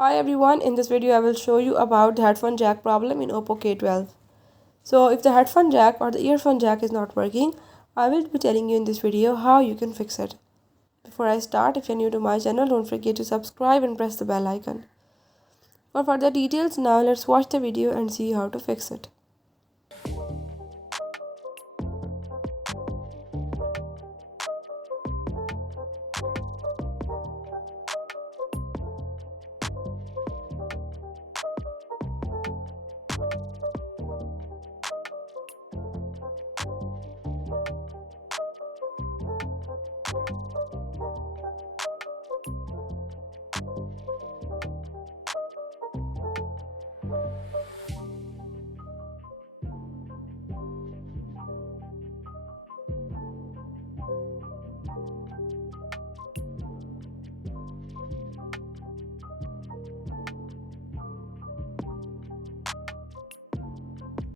Hi everyone, in this video I will show you about the headphone jack problem in Oppo K12. So if the headphone jack or the earphone jack is not working, I will be telling you in this video how you can fix it. Before I start, if you are new to my channel, don't forget to subscribe and press the bell icon. For further details, now let's watch the video and see how to fix it.